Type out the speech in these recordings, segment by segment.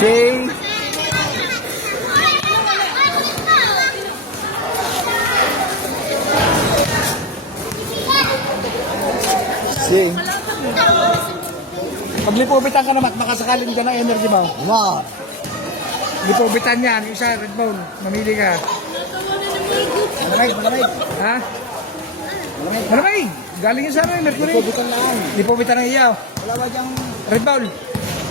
Say. Say. Pag lipubitan ka naman, makasakalin ka ng energy mo. Wow. Lipubitan yan, isa, Red Bull. Mamili ka. Malamig, malamig. Ha? Malamig. Galing yun sa ano, Mercury. Lipubitan lang. Lipubitan ng iyaw. Wala ba diyang Red Bull.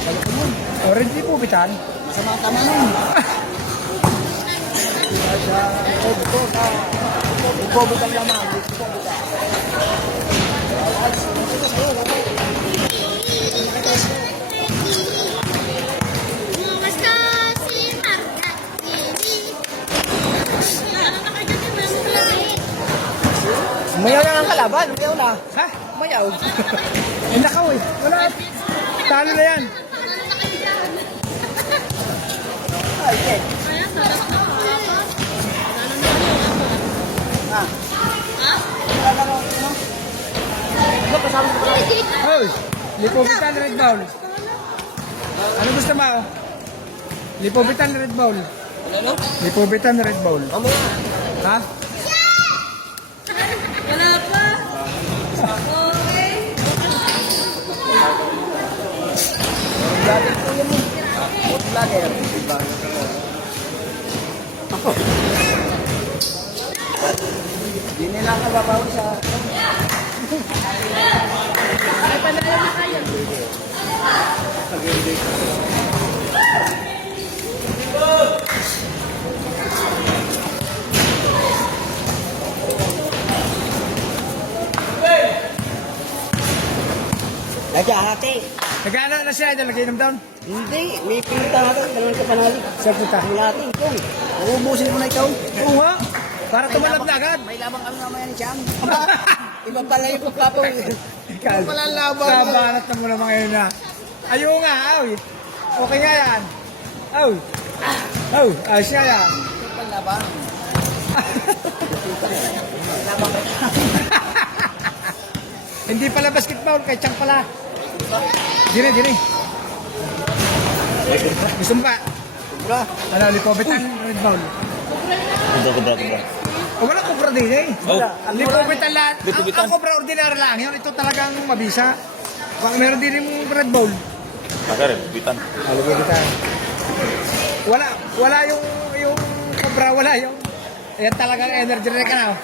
balik ko nun? Orange lipubitan. Sa mga tama nun. Lipubitan lamang. Lipubitan. Basta si Marta. Umayaw na ang kalaban. Umayaw na. Ha? Umayaw. Eh, nakaw eh. Wala. Talo na yan. Ay, eh. Ah. Ano kasama ko ba? Hoy, lipubitan Red Bull. Ano gusto mo? Lipubitan Red Bull. Ano? Lipubitan Red Bull. Mamaya. Ha? Wala pa. Okay. Vlogger po yun eh. Food vlogger. Ako. Hindi nila kababaw sa... Ay, panalo na kayo. Lagyan ate. Nagana na siya, nalagay ng down. Hindi. May pinunta natin. Ganun ka panali. Sa puta. Ang natin. Kung. Uubusin mo na ikaw. Oo nga. Para tumalab na agad. May lamang kami mamaya ni Chang. Iba pala yung pagkapaw. Ikaw. Wala laban. Kabanat na muna mga yun na. Ayaw nga, aw. Okay nga yan. Aw. Aw, siya yan. Ang laban. Hindi pala basketball, kay Chang pala. Dini, dini. Gusto mo pa? Bro. Ano, lipobitan Red Bull. Kubra. O wala kubra din eh. Oh. Lipobitan lang. Ang kubra ordinary lang. Yun, ito talagang mabisa. Baka meron din yung Red Bull. Agad, bitan. Lipobitan. Wala yung kubra, wala yung... Ayan talagang energy drink ka na.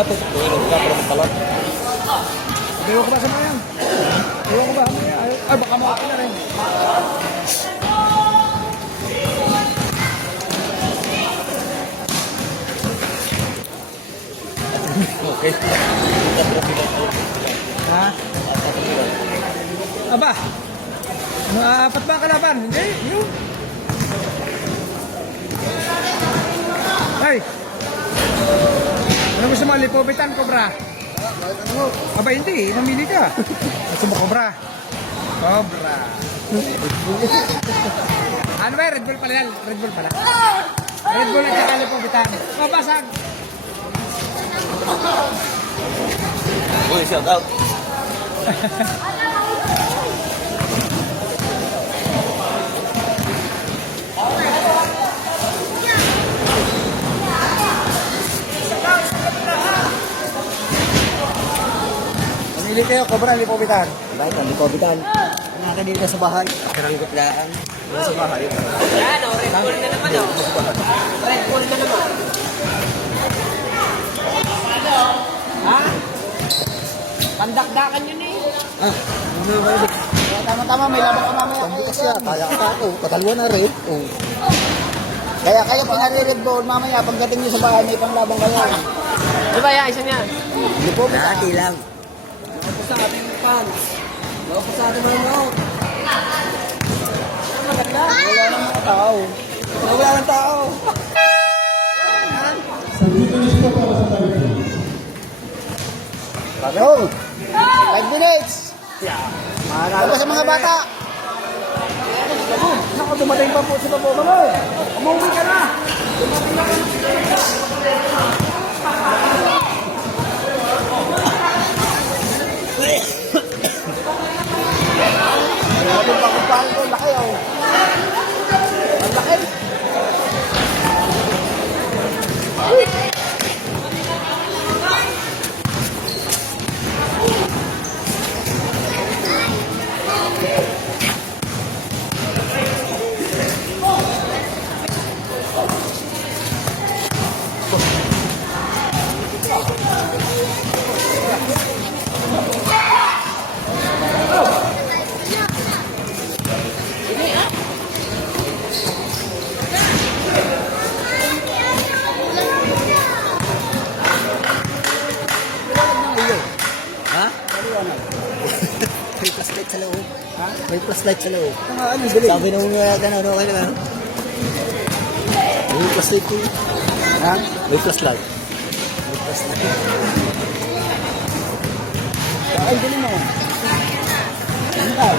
Dapat, tuwin ka para magkalat. Ewan ko ba sa mga yan? Ewan ko ba? Ay, baka mawaki na rin. Okay. Ha? Aba? Apat ba ang kalaban? Hindi, yun. Ay! Ano gusto mo? Lipobitan, Cobra? Aba, hindi. Namili ka. Gusto mo, Cobra? Cobra. Ano ba? Red Bull pala yan. Red Bull pala. Red Bull at saka lipobitan. Mabasag. Uy, shout out. Namili kayo, Cobra, lipobitan. Bakit ang lipobitan? Natin dito sa bahay. Karanggot laan. Sa bahay. Yan o, Red Bull na naman o. Red Bull na naman. Ha? Pandakdakan yun eh. Ah, ano ba yun? Tama-tama, may labang ka mamaya. Pambukas siya. Kaya ka ako. Katalwa na rin. Oh. Kaya pinari-Red Bull mamaya. Pagdating niyo sa bahay, may panglabang kayo. Di ba yan, isa niya? Lipobitan. Dati lang. Loko sa ating fans. Loko sa ating mga note. Maganda. Wala ng mga tao. Wala ng tao. Bago. 5 minutes. Ano sa mga bata? Naku, dumating pa po si Babo. Babo, umuwi ka na. Dumating pa kung paano ko. Laki oh. flashlight sa loob. Ha? May flashlight sa loob. Ano, bili? Sabi nung gano'n, okay na gano'n. May flashlight ko. Ha? May flashlight. May flashlight. Ay, bili mo. Ano ba?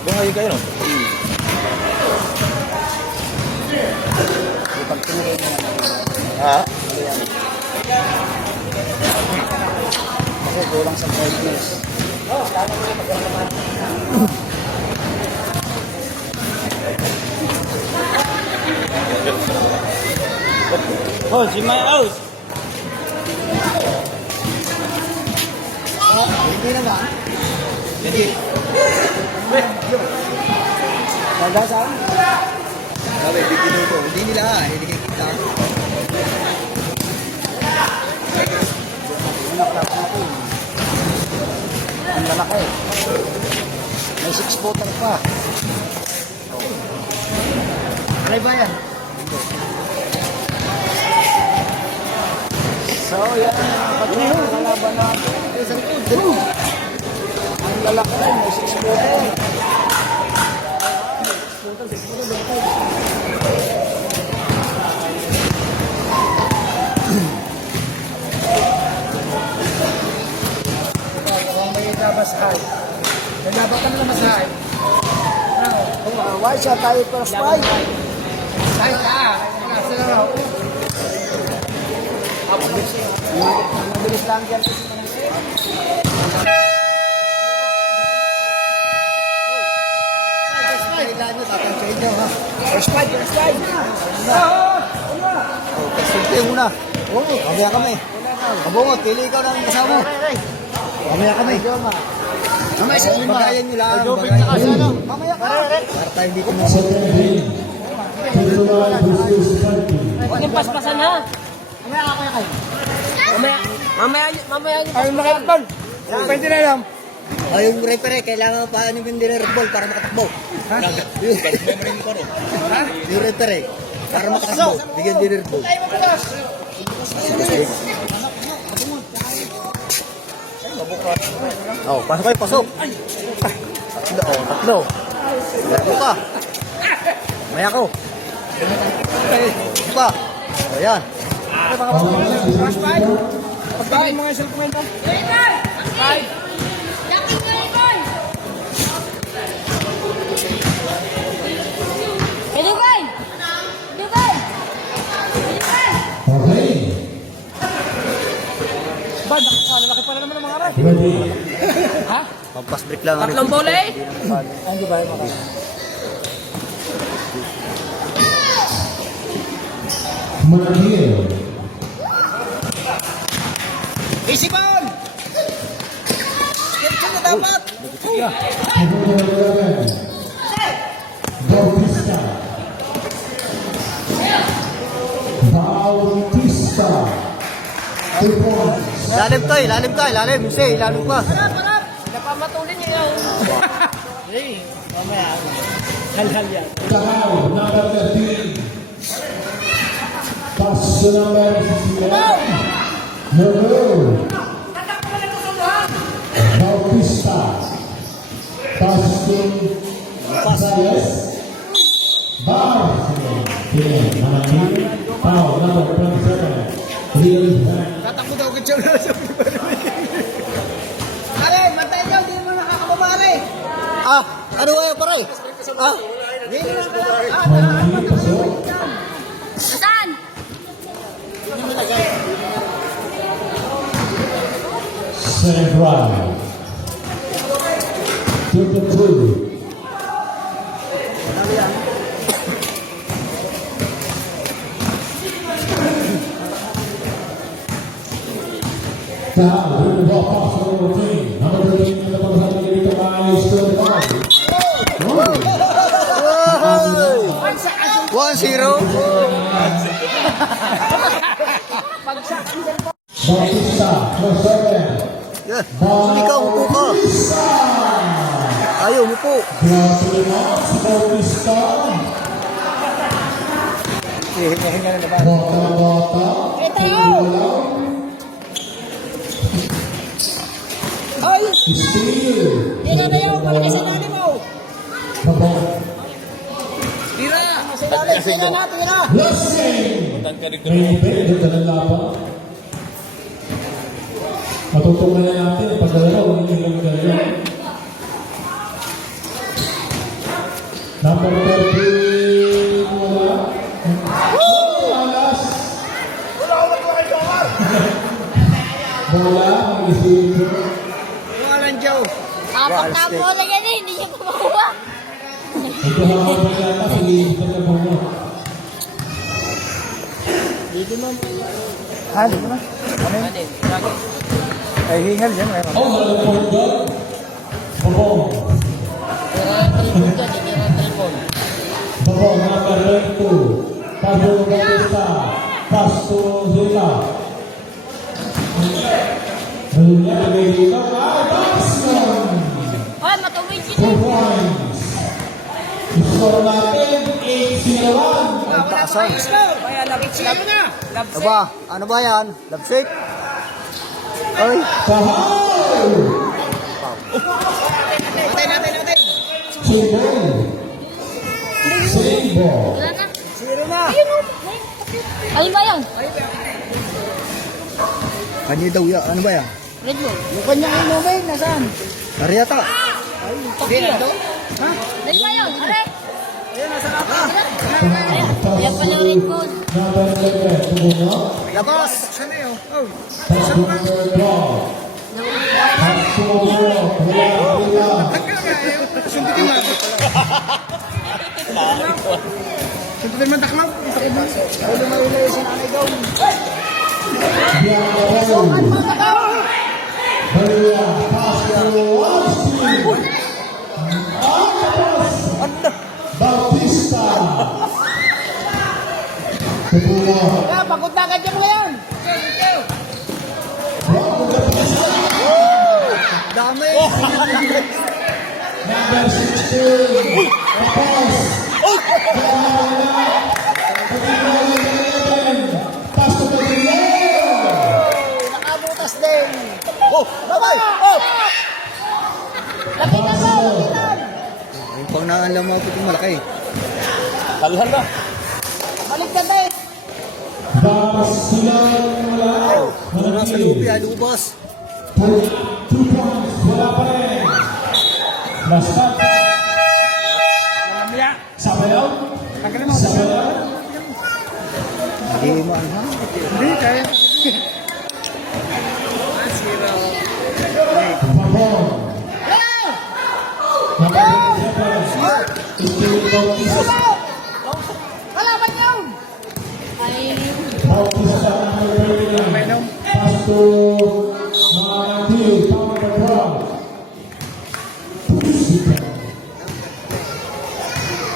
Bungayin kayo, no? Pag tinigay mo naman. Ha? Kasi kulang sa brightness. Oh, si my house. Hindi naman. Daga saan? Sabi, bigyan mo ko. Hindi nila, hindi kayo kita. Naklap natin. Ang lalaki. May 6-footer pa. Ano ba yan? So, yan ang patuloy na kalaban natin. Ay, sa likod. Ang lalaki, may 6-footer. May nabasahay. May nabatan na masahay. Why siya tayo first fight? Ay, sila raw. Mabilis lang yan. Kailan nyo, tatansayin nyo ha. First fight. Simple muna. Oo, kamaya kami. Kabungot, pili ikaw ng kasama mo. Kamaya kami. Mamaya sa bagayan nyo lang. Mamaya ka. Para tayo dito mo. Huwag yung paspasan ha. Mamaya. Ay, makapagpon. Pwede na lang. Ay, yung referee, kailangan pa yung Red Bull para makatakbo. Yung referee, para makatakbo. Bigyan din Red Bull. Oh, pasok kayo, pasok. Tatlo. Tatlo ka. Maya ko. Pa. Ayan. First fight. Pagpagin mo nga yung cellphone ito. Ba, nakalaki pala naman ng mga aray. Ha? Pampas break lang. Tatlong bola eh. Ay, di ba yung mga Easy ball! Skip na dapat! Bautista. 2 points. Lalim tayo, lalim tayo, lalim. Say, lalim pa. Napamatulin niya yung... Kahal, number 13. Pass to number 61. Nervo. Bautista. Pass to Gonzalez. Bar. Foul, number 27. Real hand. tatakbo daw ka dyan. Pare, matay daw, di mo nakakababari. Ah, ano kayo pare? Ah, Saan? Second drive. To the 2. Foul, with the ball pass to number 13. Number 13, and the ball has to get it by still the ball. 1-0. Bautista, for 7. Yan. Hindi ka, umupo ka. Ayaw, umupo. Bautista. Hinga na naman. Bota. Ito! Number Steal. Tira na yun, palaki sa nani mo. Babong. Tira. Tira na, tira. Blessing. Puntan ka dito. May benefit na ng laban. Matutunan na natin ang pagdalaw ng inyong dalawa. Number 13, wala. Alas. Bola, mag-isip. Walang Joe. Apat na bola yan eh, hindi siya kumakuha. Ito hawak na yata, sige, ito na bola. Hali mo na. Ay, hingal dyan. Meron. Oh, halagang pagdal. Babong. Babong, number 22. Pablo Bautista. Pasto Zila. Ayun niya, may dito. Basman! Ay, matuwid 2 yun. points. Score natin, 8-0-1. Wala pa kayo score. Kaya love na. Ano ba? Ano ba yan? Love shape? Oy. Sahal! Natin. Single. Single. Wala na. Zero na. Ayun o. Ayun ba yun? Kanya daw yan. Ano ba yan? Red Bull. Yung kanyang inumin, nasaan? Ariata. Rinaldo? Red ba yun? Are? Ayun, nasa lapa. Yan pala yung Red Bull. Number 11, Tumuno. Labas. Siya na yun. Oh. Number 12. Hatsumo. Wala. Sundutin mo. Sundutin mo, takmaw. Ulo maulay si nanay daw. Bianco. Maria. Pasto. Austin. Bautista. Tumuno. Kaya, pagod na agad yung mga yan. Dami. Number 16. Tapos. Pasto Pedrillo. Nakabutas din. Babay. Oh. Lapitan mo, lapitan. Yung pang naalam mo ito malaki. Halhan na. Balik ka din. Damas sila wala. Wala sa lupi, alubas. 2 points. Wala pa rin. Last shot. Mamaya. Sabayaw. Tanggalin mo. Sabayaw. Hindi mo ano. Hindi, kaya. Babong. Number 27. Steven Bautista. Kalaban yun. Ay, Bautista number 39. Pasto Manantil. Power by Brown.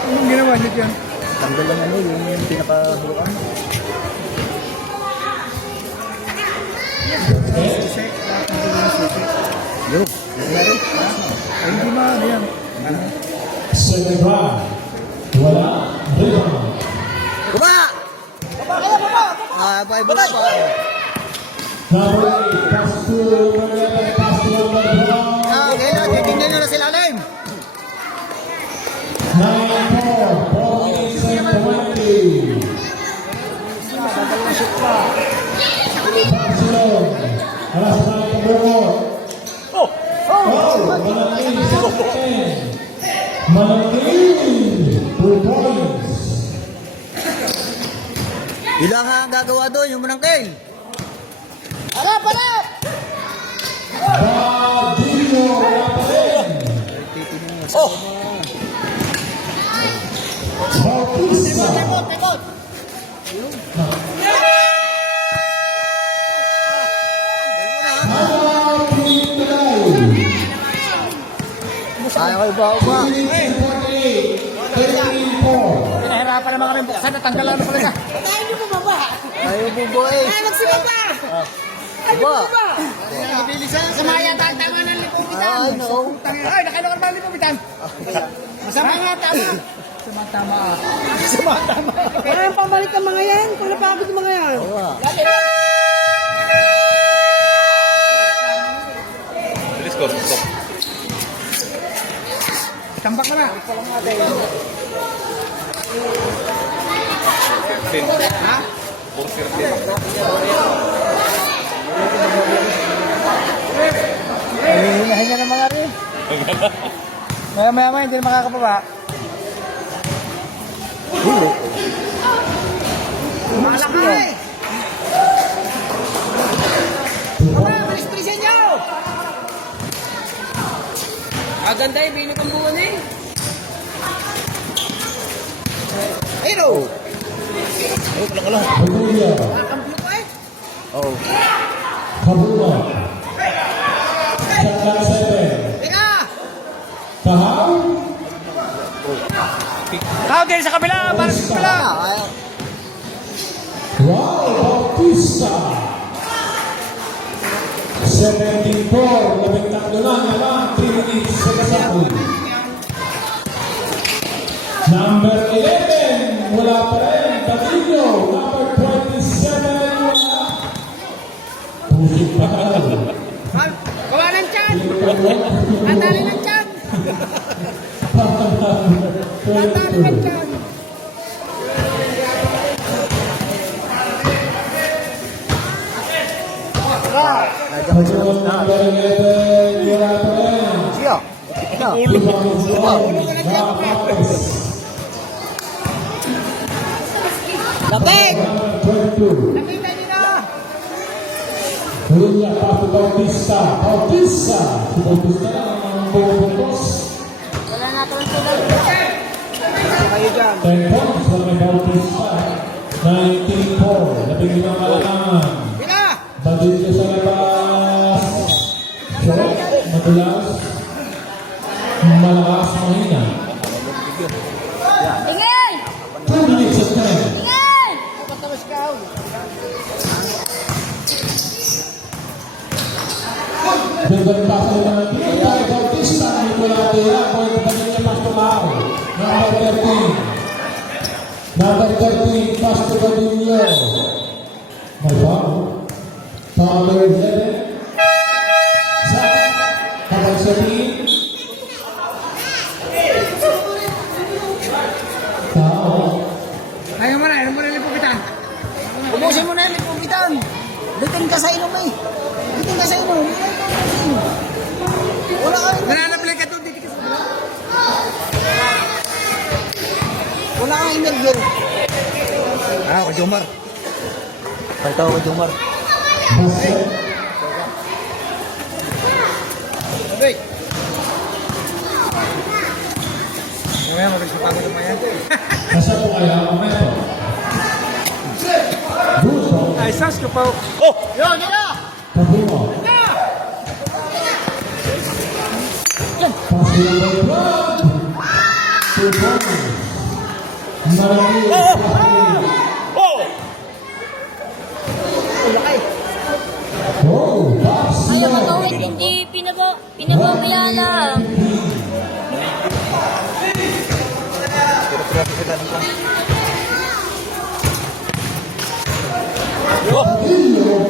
Anong ginawa niyo dyan? Tanggal lang ano, yung pinakahaluan. Check. Lahat ng ginawa ng susi. Yo. Ay, hindi ma. Ano yan? Senebra. Wala. Rebound. Baba! Ah, baba. Number 8. Pasto number 11. Pasto number Brown. Ah, okay na. Titingnan nyo na sila alim. 9-4. 48-20. Barcelona. Alas na ang kabungot. Manantil sa 10. Manantil. 2 points. Ilang nga ang gagawa doon, yung manangkel. Harap. Badillo. Wala pa rin. Bautista. Tekot. Ayaw kayo ba? 13-48. Pinahirapan naman kami buksan. Natanggalan na pala ka. Tayo niyo bumaba. Ayaw buboy. Ay, nagsibaba. Ba? Sumaya tama ng lipupitan. Ay, no. Ay, nakailangan ba lipo, bitan? Masama nga, tama. Sumatama. Kaya yung pabalik ng mga yan. Kung napagod ng mga yan. Oo. Bilis ko. Tambak na ba? Ha? Hinahin niya ng mga rin. Maya-maya hindi na makakapaba. Malakay! Aganda yung binig ang buwan eh. Amelia. Kabula. Shotgun 7. Tahaw. Kagay sa kabila! Para sa kabila! Wow, Bautista. 74. Labing tatlo na naman. 3 minutes sa kasapul. Number 11. Wala pa rin. Batillo. Number 27. Wala. Pusik pa ka. Gawa ng tiyan! Natali ng tiyan! Natali ng tiyan! Number 11. Wala pa rin. Siya. Lapit! Number 22. Nakita niyo na! Linya Pato Bautista. Bautista. Si Bautista lang ang bumubukos. Wala na ito ang sulat. 10 points para may Bautista. 19-4. Labing limang kalamangan. Pina! Badilyo sa labas. Short. Madulas. Malakas mahina. Tingin! 2 minutes at 10. Tingin! Patawas ka ako. Dagdag pa sa mga pinita. Bautista. Nicola Tera. Pwede ba niya Pastolao? Number 13. Number 13. Pasto Badilyo. May foul. Number 11. Zach. Kapag sa team. Tao. Ayaw mo na lipupitan. Ubusin mo na yung lipupitan. Bitin ka sa inom eh. Bitin ka sa inom. Wala ka rin. Nananaplay ka doon, dito ka sa... Wala kang energy. Ah, kay Jomar. Palta ko Jomar. Basket. Abay! Mamaya, mabigsapago naman yan. Nasa po kaya ang momento. Buso. Ay, sas ko pa. Yun, yun na! Kabungo. Pass yung by Brad. 2 points. Marami. Oh, pass Ayaw mo. matawid, hindi pinababayaan lang. Badillo.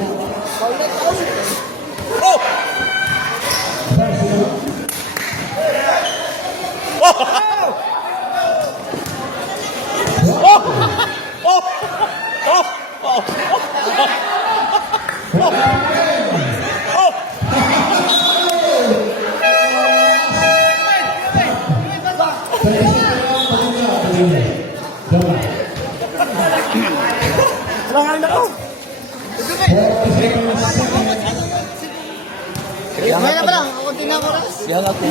Kaya na ba lang? Ako din ako ras. Yan ako.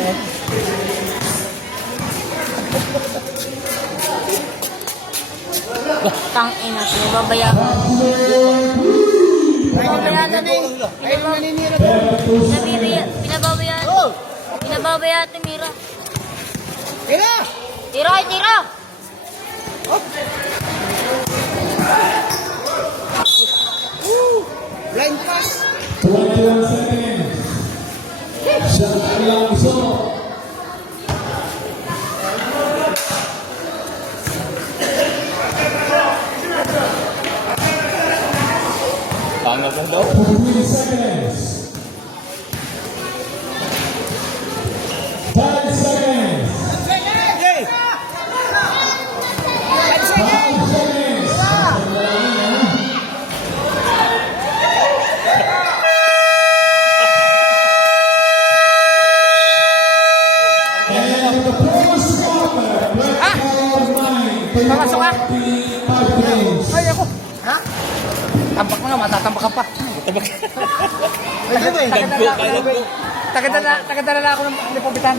Tangina, pinababayaan. Pinababayaan na eh. Pinababayaan. Pinababayaan ni Mira. Pina! Tira, tira! Blind pass! 21 seconds. Shot lang iso. Tanggal na daw. 15 seconds. 10 seconds. 5 seconds. And the first quarter, Black Card 9, Papasok ka? 25 games. Ay, ako. Ha? Tambak mo nga, matatambak ka pa. Tagadala ako ng lipobitan.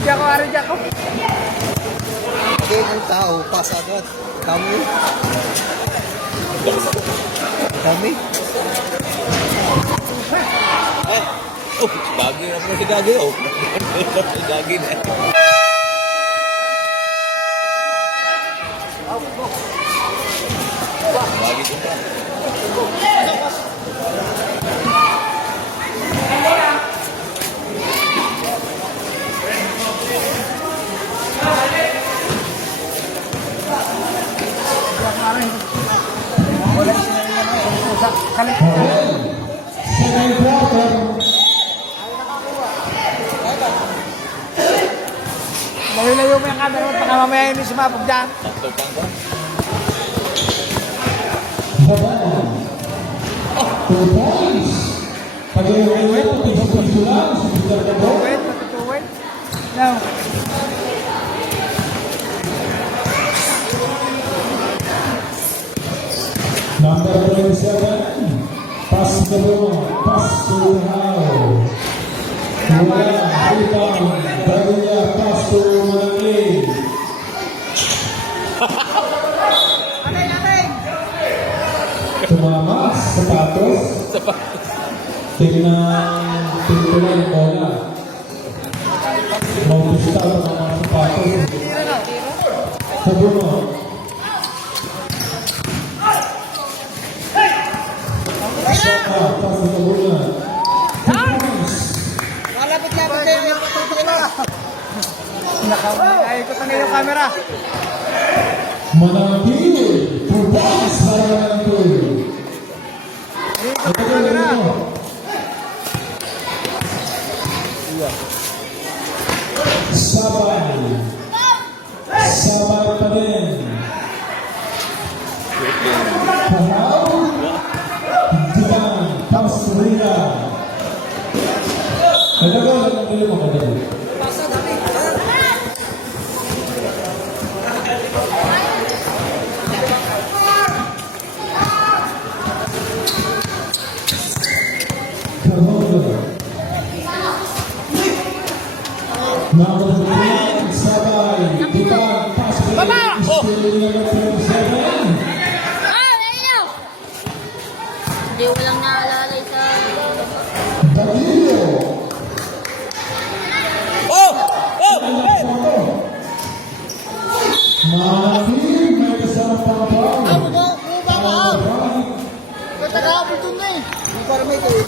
Di ako, ari di ako. Okay, ang tao, pasa agad. Kami. Kami. Oh, gagi na po si Gagi. Oh. Gagi na. Gagi ko pa. Second quarter. Layo-layo mo yung camera mo, baka mamaya yung sumabog dyan. Sakto pa ba? Babaw. 2 points. Pag-iway mo, piso lang sa Peter Cabo. Wait, matutuwin. No. Number 27. Pass the ball. Pass to Hao. Wala. Rebound. Barunya. Pass to Malaki. Tumama. Sapatos. Tingnan yung bola. Maupista ang mga sapatos. Sabuno. Saka, pasa sa bola. Malapit-lapit kayo yung patutula. Nakaikot na yung camera. Manangkil. Purpas para manangkil. Ikot yung camera. Sabay. Sabay pa din. Pahaw. Diyan. Pasrina. Kadago, nagpili mo kadago. Carmodo. Number 3, Sabay. Diyan. Pasrina. Still number 27. Hindi walang naalala sa... Danilo. Oh! Oh! Hey! Manangkil. May kasama pang ball. Katagapon dun na eh. Hindi para may kayo.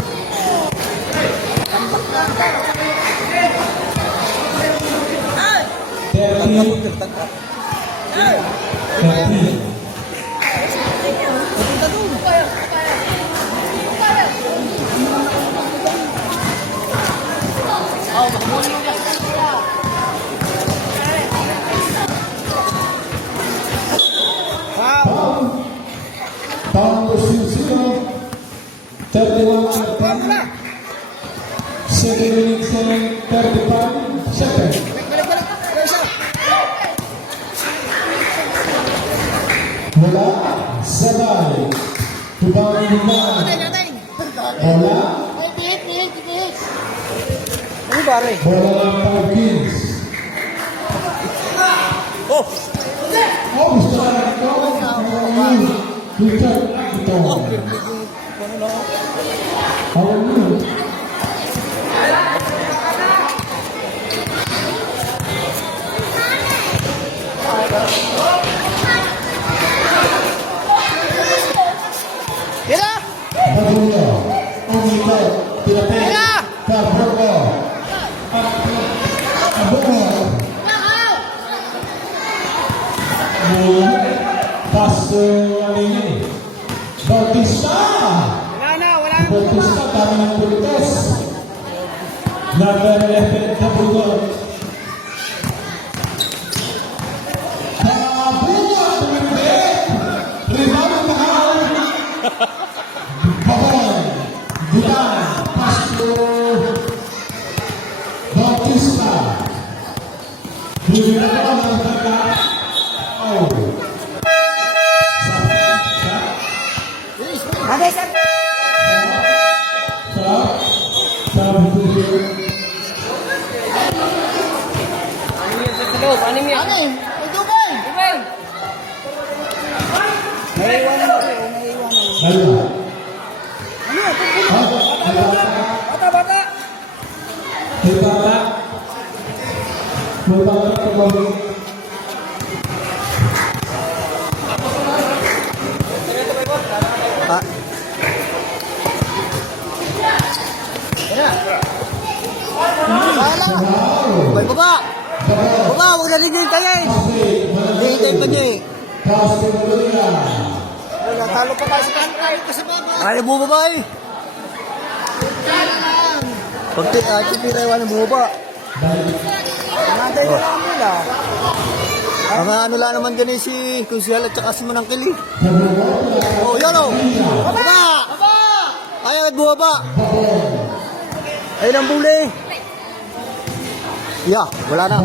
Tambak na ang tao. 30. Pound versus 0. 31-10. Second inning, 35 seconds. Balik-balik. Pero isa. Wala. Sabay. Rebound naman. Natin. Bola. Ay, bihit. Ano ba, Ray? Bola ng 5 kings. Oh! Oh, gusto na ito. Richard, ito. How are you? Tira! Bagulo. Umito. Pilapit. Carbono. Abono. Pass to Alini. Bautista. Wala na. Bautista, dami ng puntos. Number 11, Kabungot. Kabungot, rebound in the house. Babon, Bulan, pass to Bautista. Hindi na ko ang pagka. Oh. Aday, sir. Bata! Bay, baba! Baba, huwag na rin yung tayin! Hihintay pa niya eh. Wala, talo pa tayo sa kanto kasi baba. Ayaw bumaba eh. Pag tipira yung bumaba. Naday na lang nila. Ang ano lang naman dyan eh si Kunsihal at saka si Manangkil eh. Oh, yan o! Baba! Ayaw at bumaba! Ayun ang buli! Yeah, wala na.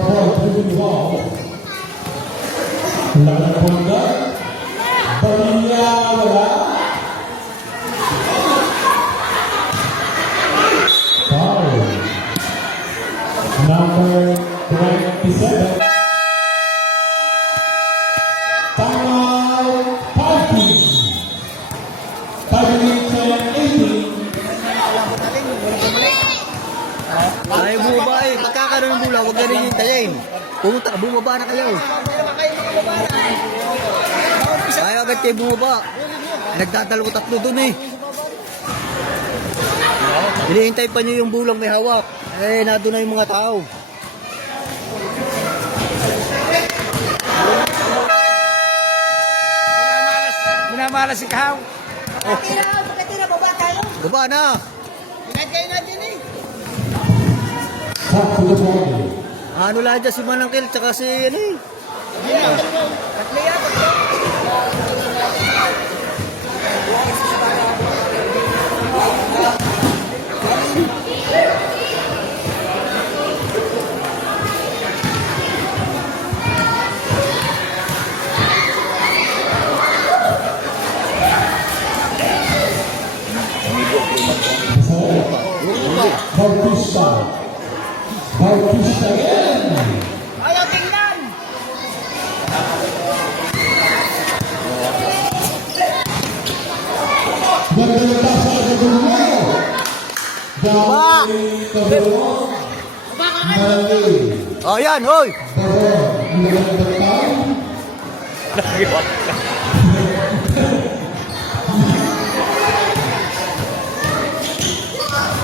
Number 27. Timeout parking. 5 minutes and 18. Ayaw bumaba eh. Pagkakaroon ng bula, huwag na rin yung tayin. Pumunta, bumaba na kayo. Ayaw agad kayo bumaba. Nagdadalo tatlo dun eh. Hinihintay pa niyo yung bulang may hawak. Eh, nado na yung mga tao. Minamalas si Kahaw. Pagkatira, baba tayo. Baba na. Pinagkain natin eh. Top to the ball. Ano lang dyan si Manangkil, tsaka si ano eh. Tatlo yan, tatlo. Bautista. Bautista again. Ayaw tingnan. Ganda ng tasa sa dulo. Dami Kabungot. Mali. Oh, yan, hoy. Babon, nagandang.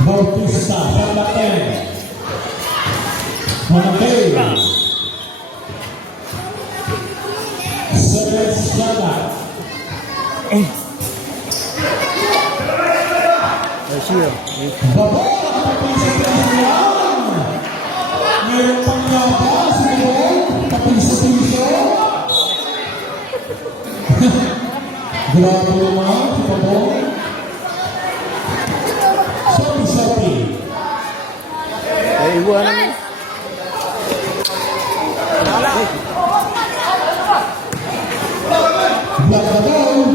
Bautista, Sandaken. Manakay. Seven Sana. Ay, siya. Babo, nakapapisa sa Pilihan. Ngayon pang yaba, si Babo, kapisa-piso. Grabe naman, si Babo. Sopi-sopi. Ay, iwan na. Black Babo.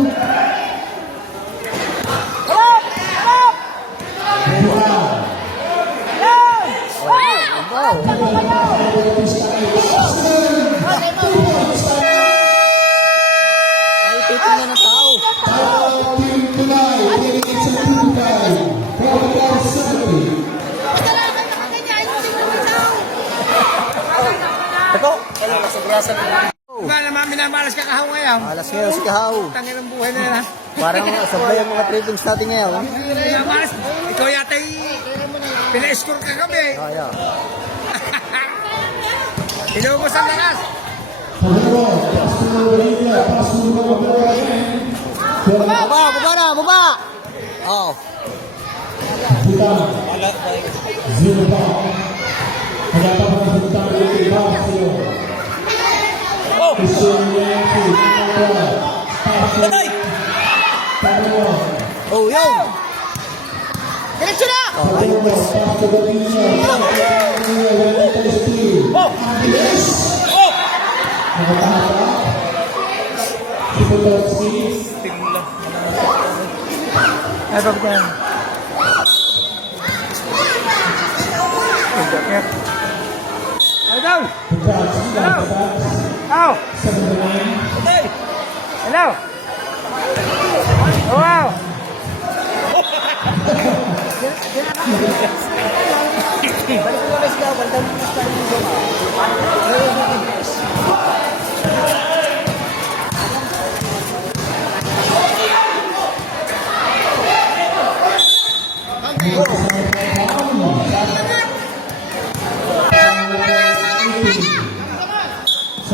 Ay, titin na ng tao. Team tonight, winning it to 2-5. Provincial Assembly. Ito. Ba naman minamalas ka Kahaw ngayon? Alas ngayon si Kahaw. Tangin ang buhay na yan ha. Parang sabay ang mga tradings natin ngayon. Minamalas. Ikaw yata pina-score ka kami. Kaya. Inubos ang lakas. Pangalawa, pass to Maria, pass to Maria. Baba, baba na, baba! Oh. Buta. Zero ball. Pagkatapos ng WA Basio. Christian Yankee. Patay! Oh, yun! Diretso na! Ay, pabitan. Ay, down! Hello! Hello! Oh, wow!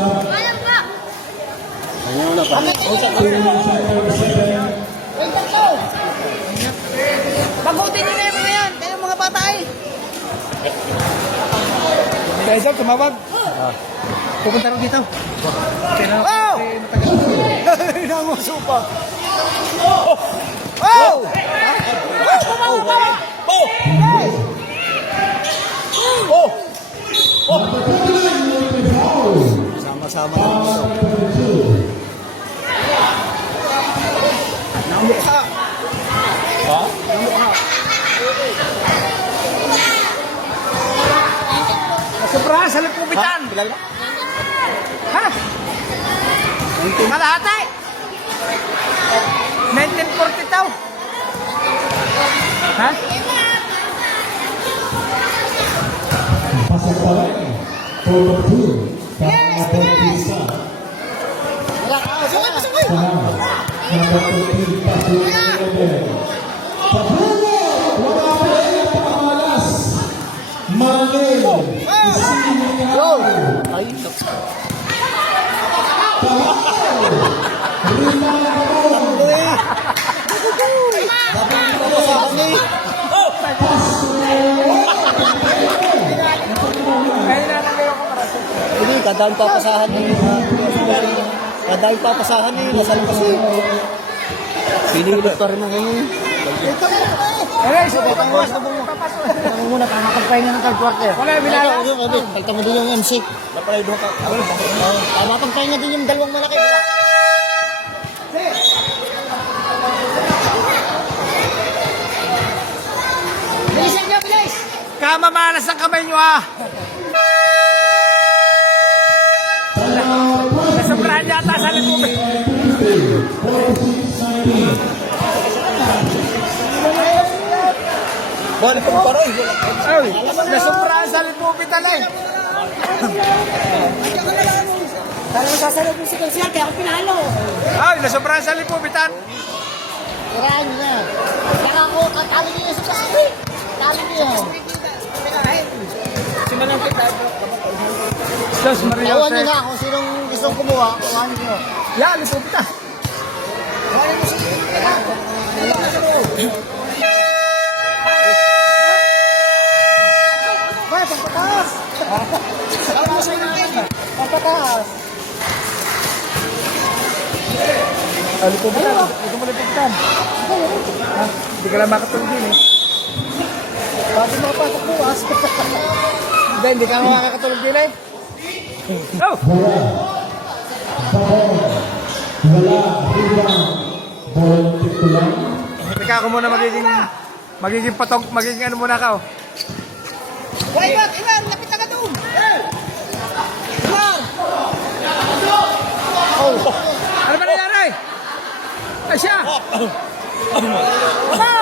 Alam ka! Bagutin nyo na yung mga yan! Kayo mga patay! Kaya Isaac, tumawag. Pupunta rin dito. Oh! Nanguso pa. Oh! Sama-sama lang ito. Namukha. Sobra, sa lipupitan. Ha? Malahati. 1940 tao. Ha? Pasok pa rin. Photo 2. Bautista. Number 13, Pasok Manoel. Patulo! Wala pa rin ang pangamalas. Manel. Yo! Ay, hindi, kadaan papasahan niya. Kadaan papasahan niya. Nasaan kasi. Sinilip pa rin ang ganyan. Aray, so Muna, makapagpahinga ng third quarter. wala yung binala. Kalta mo din yung MC. Makapagpahinga din yung dalawang malaki. Bilisan nyo, bilis! Kamamanas ang kamay nyo ha. Nasobrahan yata sa lipupitan. Bon, paroy. Ay, nasobrahan sa lipupitan eh. Talagang sasalot mo si Consial, kaya ako pinalo. Ay, nasobrahan sa lipupitan. Tirahan nyo na. Saka ako, katalo nyo sa Pacific. Talo nyo. Dos Maria Tawahan nyo Jose. na kung sinong gustong kumuha. Tawahan nyo. Yan, lipupitan. Ay, pagpataas. Pagpataas. Ah, lipupitan. Ito mo lipupitan. Ha? Hindi ka lang makatulog din eh. Bakit makapasok bukas? Hindi ka lang makakatulog din eh. Oh! Wala. Rebound. Ball titulang. Teka ako muna magiging patong, magiging ano muna ka oh. Iwan, lapit na ka doon! Ano ba nangyari? Ay siya! Aba!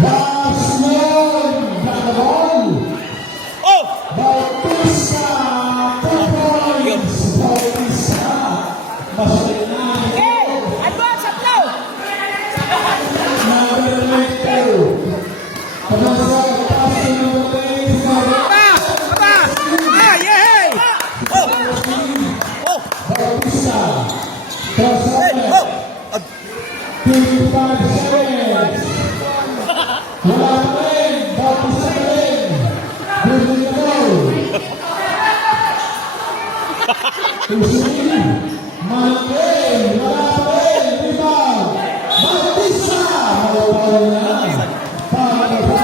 Basyon. Nakaball. Oh! Bautista. 2 points. Bautista. Basyon. Advance, upload! Number 92. Pagkasa. Pasok number 8. Aba! Aba! Ah, yay! Bautista. Crossover. 55-7. Usually, Malay, rebound. Batista, malawalan na. Pangalawa.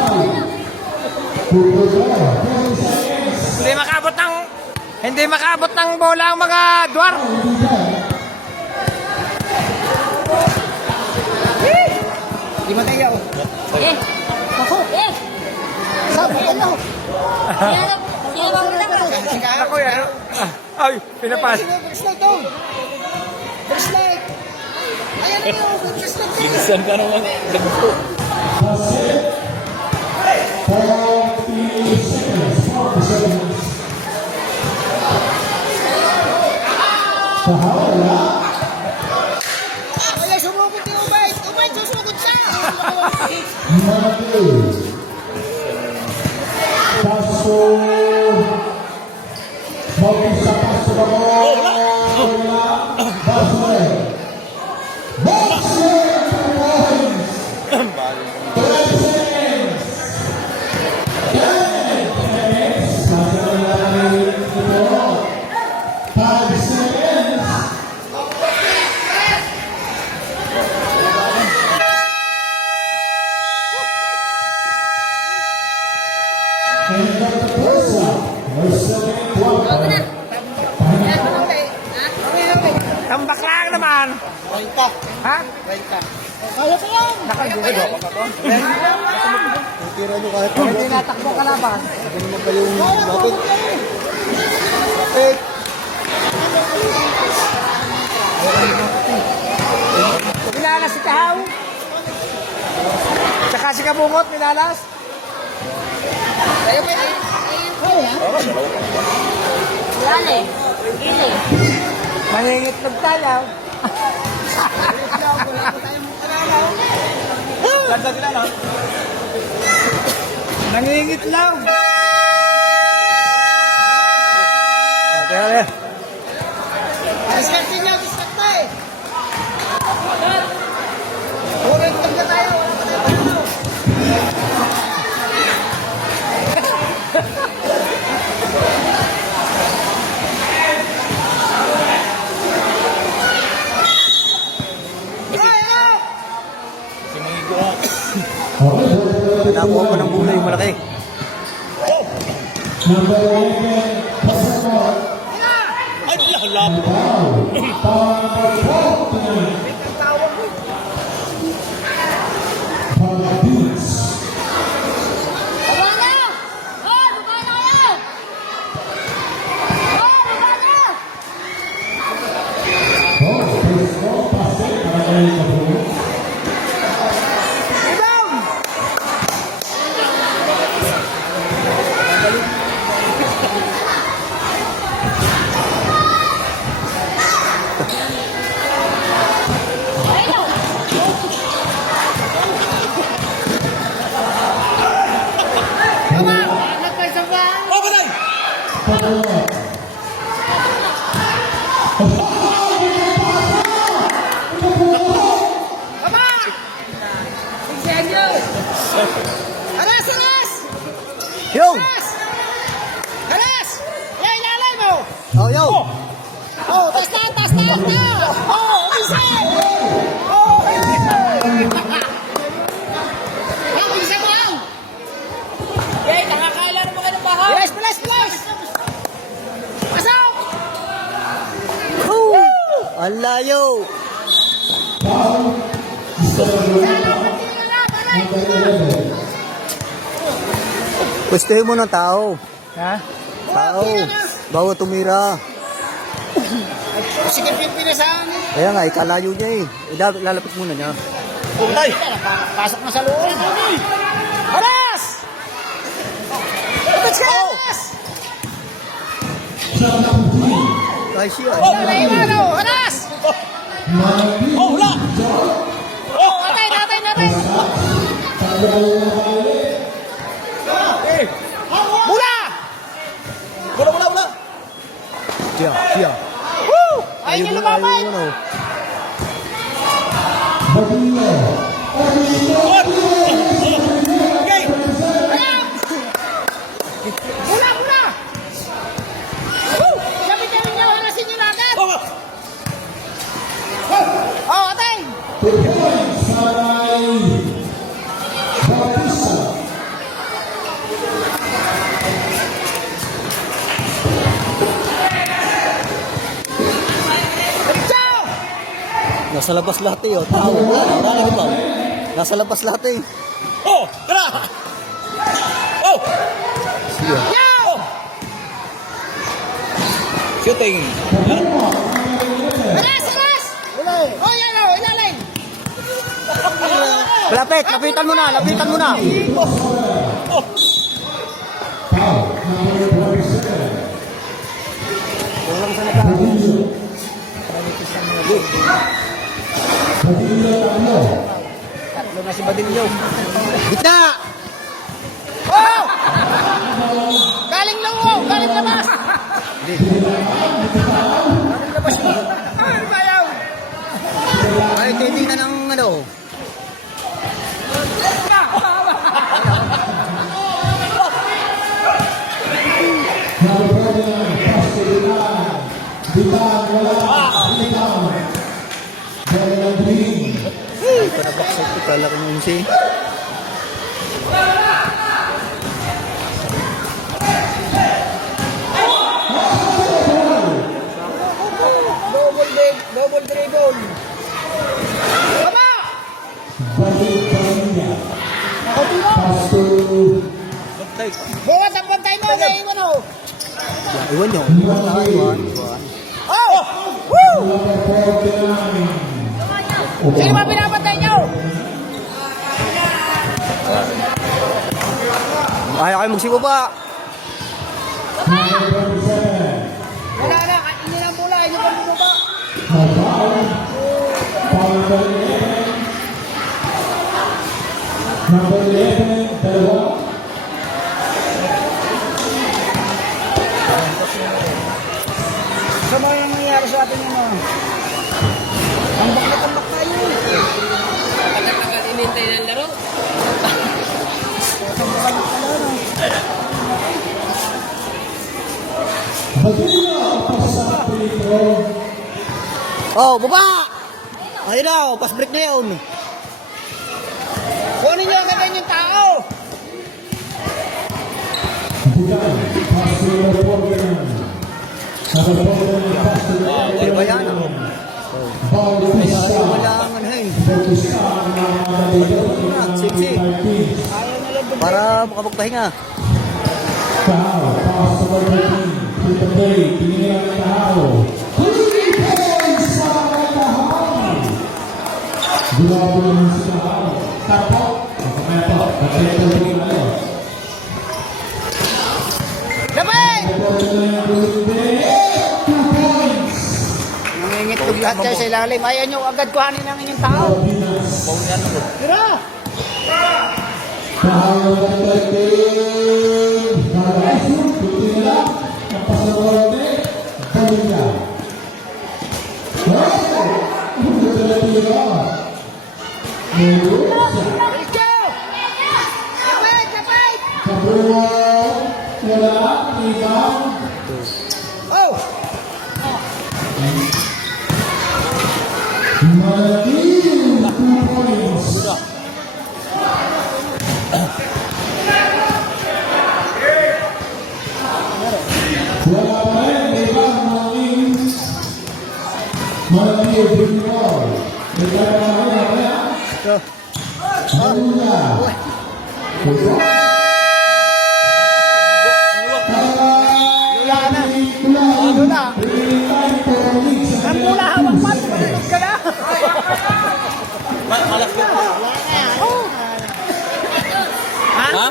Pupulgar, 20 seconds. Hindi makabot ng bola ang mga dwar. Di mataya oh. Ako, sabi, ano? Yan Ako yan. Ay, pinapas. First light oh. First light. Ayan na yun. First light. Minsan ka naman. Nagpo. 40 seconds. 40 seconds. Pahawala. Wala, sumugod ni Ubay. Ubay, susugod siya. Malay. Paso. Bautista, paso na mo. Basler. Basler, 2 points. 12 seconds. 10 seconds. Nasa na namin ito. 5 seconds. And Dr. Persa, we're still in 12. Tambak lang naman. Ha? Kaya ko yan. Tira nyo kahit Hindi natakbo kalaban. Ano naman pa yung bakit? Bakit? Minalas si Tahaw. Tsaka si Kabungot, minalas. Kaya? Yan eh. Gili. Mangingit ng talaw. Nangingit lang. Okay. Diskarte niya, diskarte! Puro na tayo. Si Mangigo ha. Nakuha ko ng bola yung malaki. Number 11, Pascal. Ay, labo. Pagabits. Baba na! Oh, baba na kayo! Oh, baba na! Oh, first ball, pase para kay Kabungot. Pagawat. Aras, aras! Yo! Aras! Aras! Yan, ilalay mo! Oh, yo! Oh, tas na, tas na, tas na! Oh, isa! Oh! Ang isa mo ang! Yay, nakakala mo ka ng bahay! Flash, flash, flash! Pasok! Ang layo. Number 11. Pwestuhin mo ng tao. Ha? Tao. Bawa tumira. Sige, pinasahan! Kaya nga, ikalayo niya eh. Lalapit muna niya. Puntay. Pasok na sa loob! Aras! Let's go! Aras! Ay, siya. Ano? Aras! Oh, wala. Oh, natay, natay, natay! Mula! Wala. Siya. Ay, hindi lumabay! Ayaw mo, ano. Badilla. Okay. Mula! Sabi niyo, halasin niyo natin! Nasa labas lahat eh, oh. Tao. Wala na ba? Nasa labas lahat eh. Oh! Tara! Oh! Siya. Oh! Shooting! Aras! Aras! Oh, yan o. Ilalim. Lapit, lapitan mo na, lapitan mo na. Walang sa Tatlo na si Badilyo. Gitna! Oh! Galing luwo. Galing labas. Ay, titingnan ng ano. Panabaksak ko pala kung yun siya. Double dribble. Tama! Bukas ang pantay mo. Naiwan o. Iwan nyo. Iwan. Oh! Woo! Sino ba pinapantay niyo? Ayaw kayo magsipo pa. Wala na. Hindi na mula. Hindi pa bumaba. Number 11, dalawa. Sama yung nangyayari sa atin yun. Tambak tayo. Tagal inintay ng laro. Badilla, pasang peligro. Oh, baba! Ayun na, oh, pass break na yun. Kunin niyo agad yung tao. Bulan, paso number 49. Number 49, paso Ay, ba yan? Bautista. Wala ang ano eh. Bautista ang mga Badilla. Siksi. Para makapagpahinga. Tao, paso number 13. Tita Bay, tinignan ng tao. 3 points para kay Tahaw. Gulabo naman si Tahaw. Tapos, pagkameto, pagkameto yung ano. Labay! Nangingitlog Lahat kayo sa ilalim. Ayaw nyo agad kuhanin ang inyong tao. Tira! Tahaw ng 13. Narasun, tuloy na lang. Ang pasawarde, Badilla. Wow! Ang talaga. Let's go! Kapit! Kapit! Kabuo, wala, ibang. Oh! Malaking 2 points. Wala pa rin, ibang malaking binigol. Nagkakaroon na kaya. Badilla. Wala na. Ano na? Ang mula hawak pa. Tumatulog ka na. Malaki. Ha?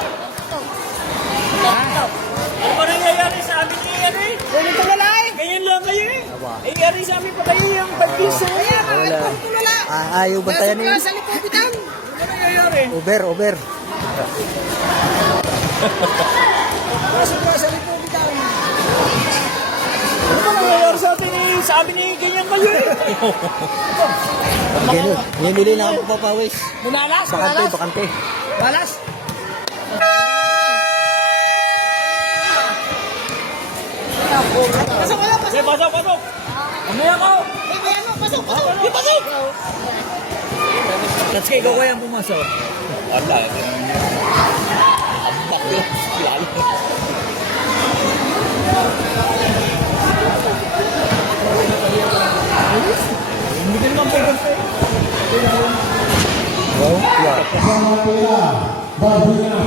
Ano ba nangyayari sa amin ni ano eh? Kunin ko lalay. Ganyan lang kayo eh. Nangyayari sa amin pa kayo yung 5 piece na yan. Wala. Tulala. Ayaw bantayan eh. Nasa lipupitan. Ano ba nangyayari? Over. Nasa lipupitan. Ano ba nangyayari sa atin eh? Sa amin eh, ganyan kayo eh. Ganyan. Nili na ako papawis. Bunalas. Bakante. Balas. Pasok ka lang. Sige, pasok. Mamaya ko. Pasok. Let's go, ikaw kayang pumasok. Wala. Ambak yun. Lalo. Hindi ka naman pwede. Samantila, Barbina,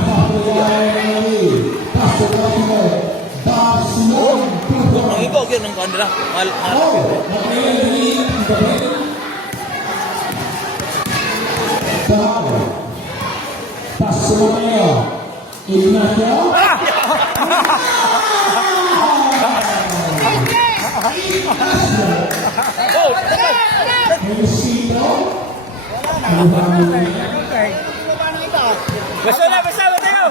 Pastor Barcelona, Ang ikaw, yun ang kanila. Pastor Ignacio. Basta na, basta na tayo!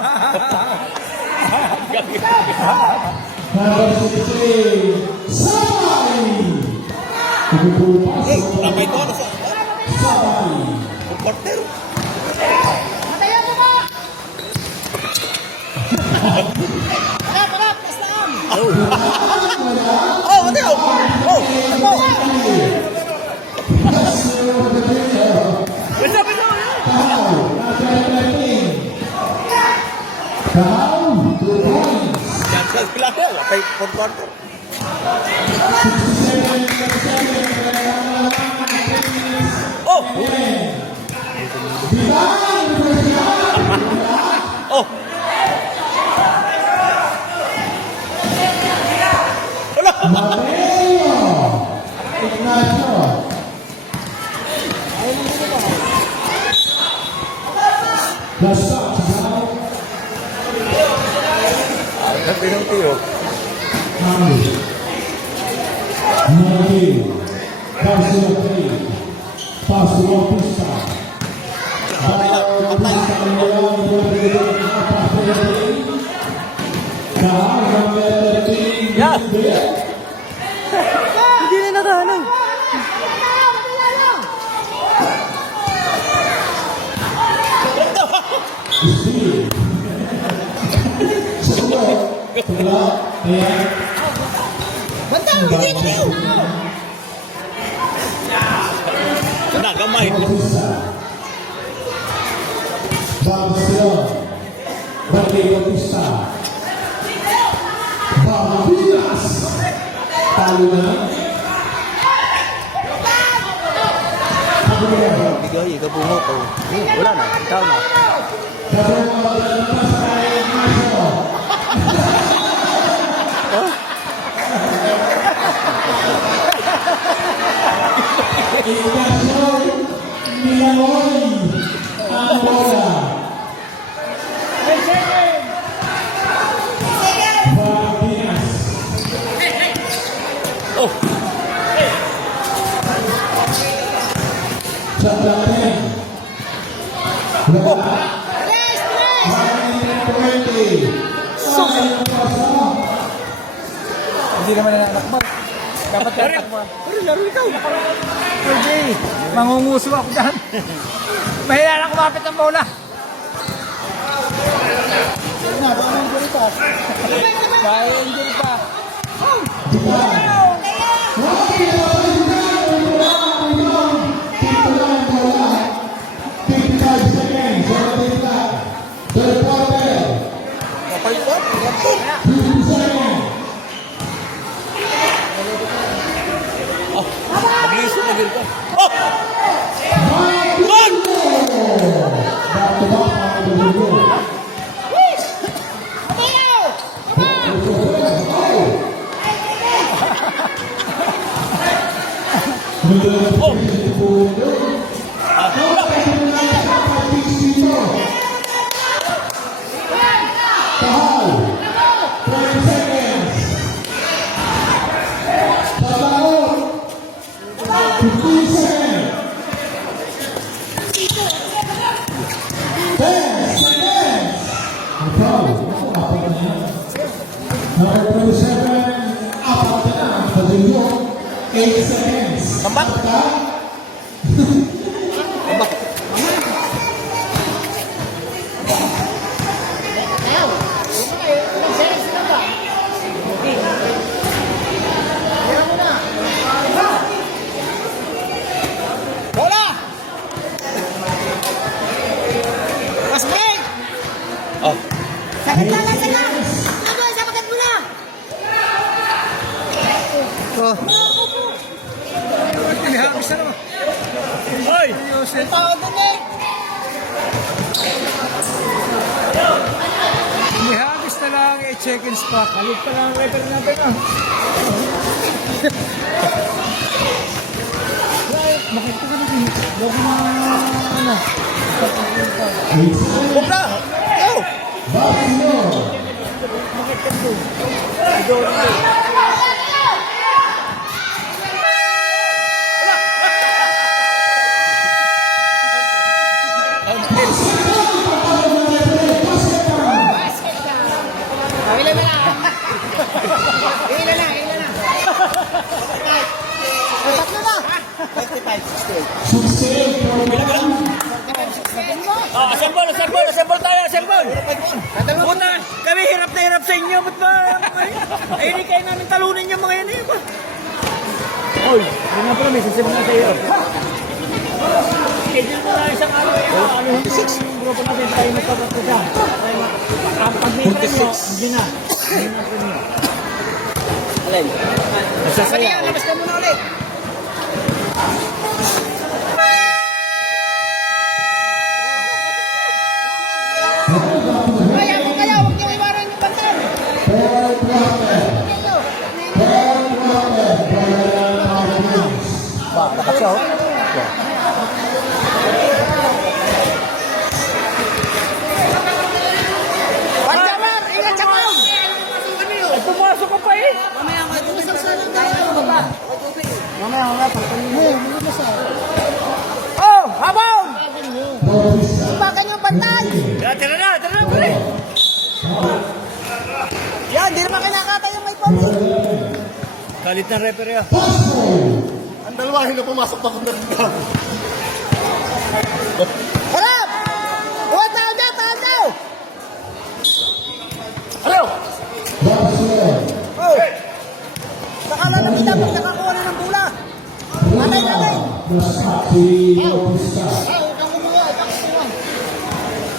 Number 16, Sabay! Napay ko, ano sa... Sabay! Portero. Matayan mo ba? Harap, harap, kastaan! Oh, Mateo! Oh! Ano? Basta, basta! Down, 2 points. Yan sa sila ko, napay portero. Oh! Oh! Mateo! Ignacio! The shots now. Pinuntiyo. Mami. Mami. Pastor Pay. Pastor Pista. Yeah. Hindi na nakahanang. Bantang, hindi na kayo! Sana, gamay. Barcelona. Bagi Bautista. Barbilas. Talo na. Bigay, kabungot. Wala na, down na. Oh! Hindi naman nananakbal. Dapat tatakbo. Pero laro ikaw. Pwede. Mangunguso ako dyan. Mahila na kumapit ang bola. Kaya injury pa. Magliso na gil ko. Oh! Gol! Number 27, apat na Padrillo, 8 seconds. Kambak? Bola! Mas break! Oh. Sakit na lang, sakit! Ano, sapagat mo na! Tinihagis na naman. 8 seconds pa. Kalit pa lang ang record natin ah. Bakit ka natin? Bago na ano? Huwag na! Go! Ilan na lang. Ilan na, ilan na. Tatlo na. 68 Assemble tayo, assemble! Puta, kami hirap na hirap sa inyo, ba't ba? Ay, hindi kayo namin talunin yung mga yan eh. Oy, yun nga pala, may sasabing na sa'yo. Schedule mo na isang araw eh. Ano yung grupo natin tayo magpapapos siya. Pag may tayo, hindi na. Hindi na premium. Alay. Nasasaya. Labas ka muna ulit. Kaya mo kaya, huwag niyo iwaran yung bantal. Ba, nakasya oh. Pagkamar, ingat sa kayo. Ay, pumasok ka pa eh. Mamaya, may tumisang sa baba. Mamaya, pagkamar. Oh, habang! Ipakan yung bantal. Tara na, pare! Yan, di naman kinakatay yung may pomsi. Kalit ng referee ah. Ang dalawa, hindi na pumasok pa kung nagkakaroon. Harap! Oh, tao daw! Ano? Oh! Nakala na kita pag nakakuha na ng bula. Nanay!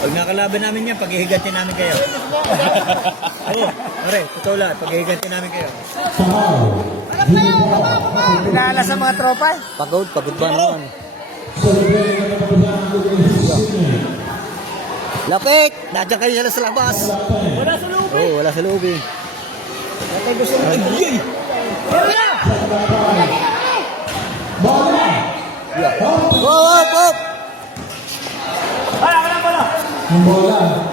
Pag nakalaban namin yan, paghihigantin namin kayo. Oo, pare, totoo lang, paghihigantin namin kayo. Harap kayo! Baba! Pinala sa mga tropa eh. Pagod ba naman? Lapit! Nandiyan kayo sila sa labas. Wala sa loob. Oo, wala sa loob eh. Kaya gusto mo ay! Hop! Ang bola,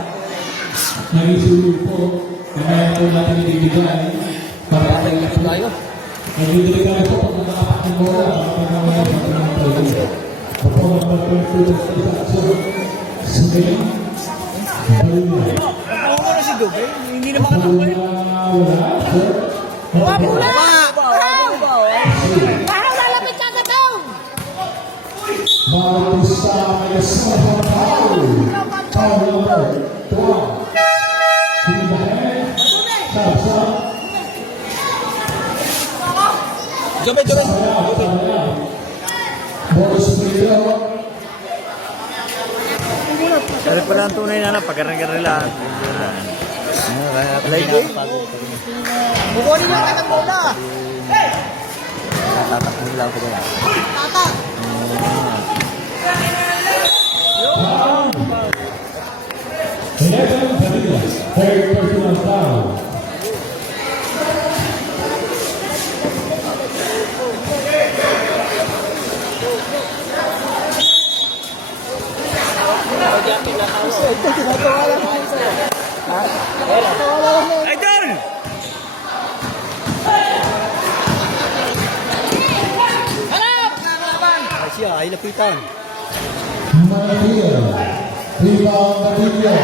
nagisulo po, kaya po natin ibigay para tayo. Nagibigay po pag nakakapak ng bola, para mamaya pag-ibigay. Opo, magpapagpulos sa aksyon. Sige. Ako mo na si Dube, hindi na makatakbo eh. Wala, sir. Bula! Bahaw, lalapit ka ka daw! Bautista Magasama Tao. Tao number 12. Pindahan. Sapsa. Dube. Boris Miguel. Pero pala ang tunay na pagkarang-karang lang. Bukunin yung katang bola! Tatakbo lang ko ba? Tata! Eleven Padilla. Third personal foul. Idol! Ay siya, ay lapitan. Manila. Rebound Manila.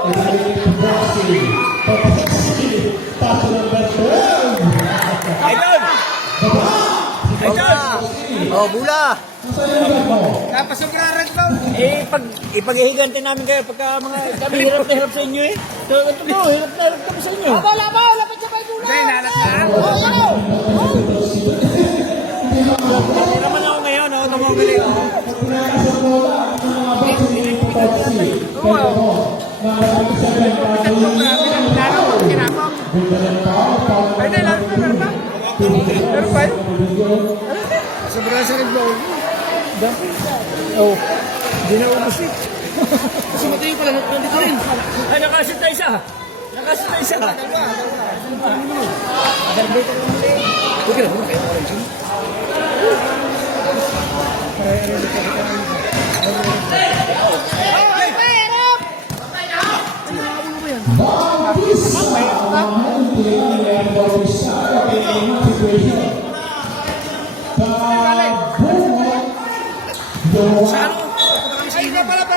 Italy to Bossy. Bossy. Pass number 12. Idol! Idol! Oh, bula! Napasobraran daw. Eh, ipaghihigantin namin kayo pagka mga kami hirap na hirap sa inyo eh. So, ito po, hirap na hirap kami sa inyo. Labaw! Lapit sa may bula! Hindi, nalas na. Oh, yan o! Hindi naman ako ngayon, ako tumabili ako. Pwede lang, meron ba? Meron ba yun? Sobrang sa red ball. Oh, hindi na ubus eh. Kasi matayo pala, nandito rin. Ay, nakasit na isa. Nakasitay siya. Bautista, Mahanti, Bautista, in situation. Ay, iba pala pa.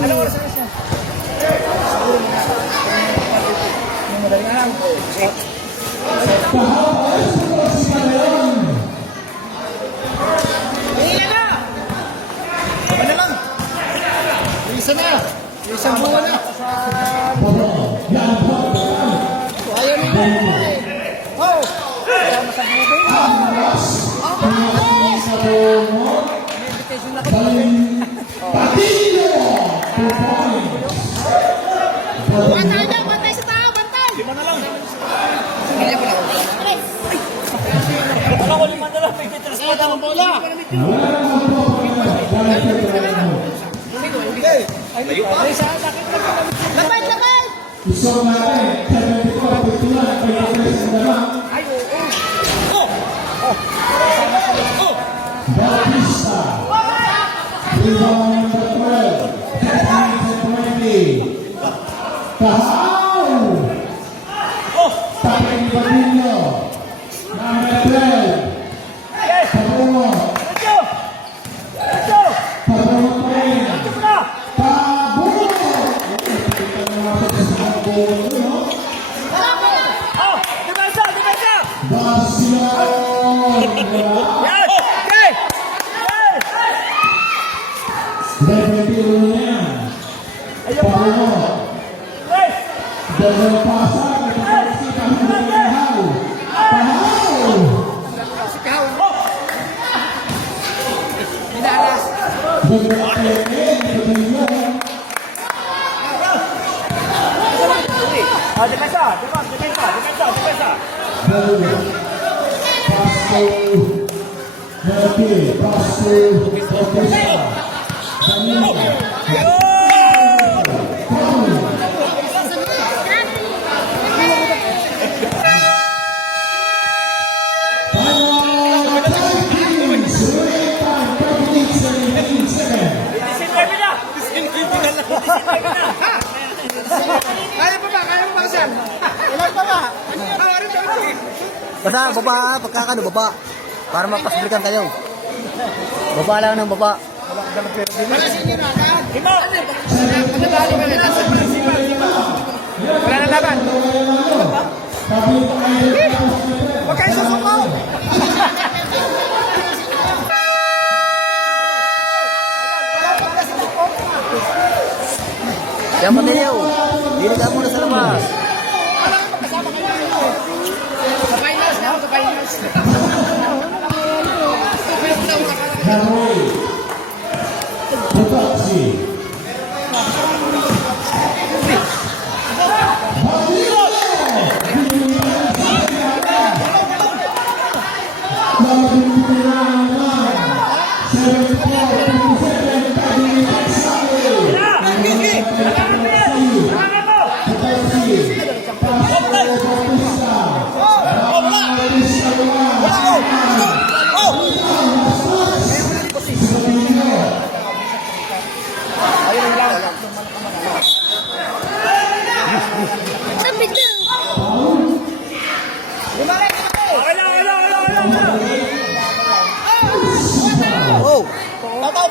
Ano oras na siya? Isa na. Isang buwan na. Bantay na, bantay sa tao, bantay! Wala ko lima na lang. May titras pa daw ang bola. Lapay, lapay! Gusto natin, 74 pagtulan at may kapres ng damang. Bautista. Rebound number 12. 20. Tahaw. Tapos ni Badillo. Number 12. Pabungo. Pabungo pa rin. Pabungo. Depensa! Depensa! Basion. Yan! Okay! Level 2 yan. Pabungo. Double pasang. Kita mo na Tahaw. Tahaw. Double Badillo. Depensa! Depensa! Depensa! Depensa! Kaya pa ba? Kaya pa ba kasi? Ilan pa ba? Basta baba, pagkakano baba. Para mapasblikan kayo. Baba lang ng baba. Wala sa inyo na. Lima! Panatalo ka na. Wala na laban. Huwag kayo susukaw. Yan Badillo. Dili ka muna sa labas. Sa finals na. Sa finals. Hanoi. Botaxi. Lapit na! Okay lang, okay lang, okay lang, okay lang. Oh. Tataw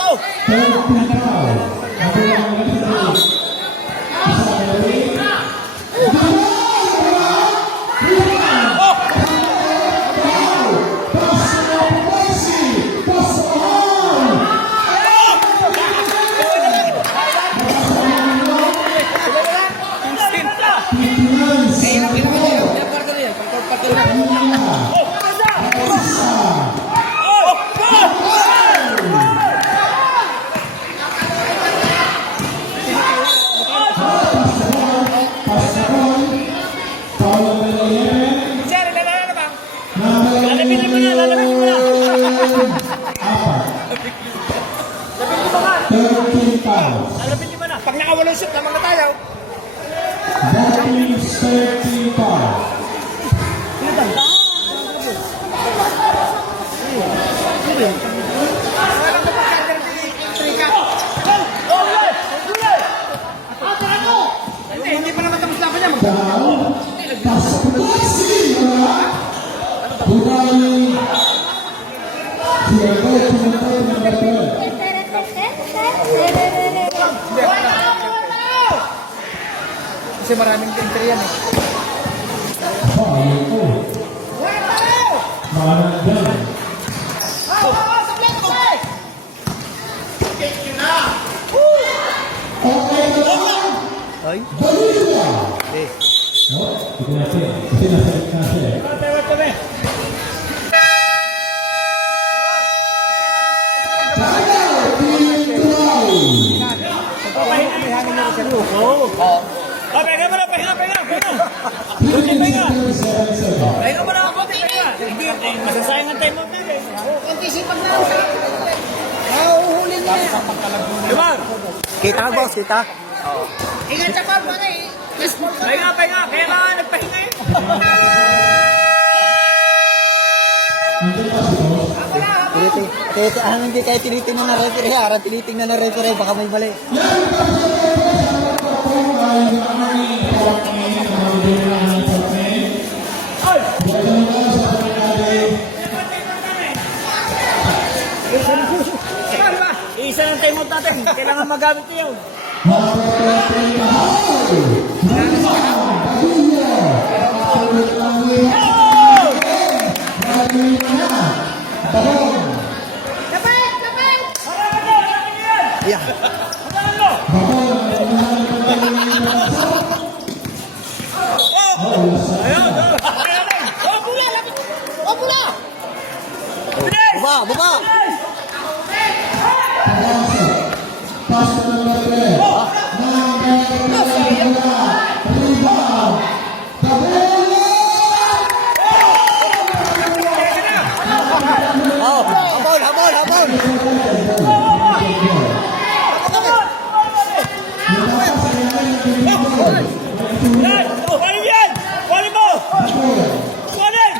may shoot, lamang na tayo. Bobby 35. Hindi pa naman tapos laban niya. Down. Pasok na Bugay. Diego Pimentel number 12. Kasi maraming entry yan eh. Ayoko. Managdan. Okay na lang. Ay. Balila. Eh. No, hindi natin. Kasi nasa gitna siya eh. Pahinga mo na ako, pahinga. Hindi, masasayang ang time out natin. Konti sipag na. Nauuhulin niya. Diba? Kita ka, boss, kita. Ingat sa pag, pare. Pahinga. Kaya nga nagpahinga eh. Hindi kayo tinitingnan na referee, harap tinitingnan na referee, baka may mali. Isa ng time out natin. Kailangan magamit niyo. Yeah. Baba, baba. Pass to number 10. Rebound. Oh, habol. Yan! Kunin yan! Kunin mo! Kunin!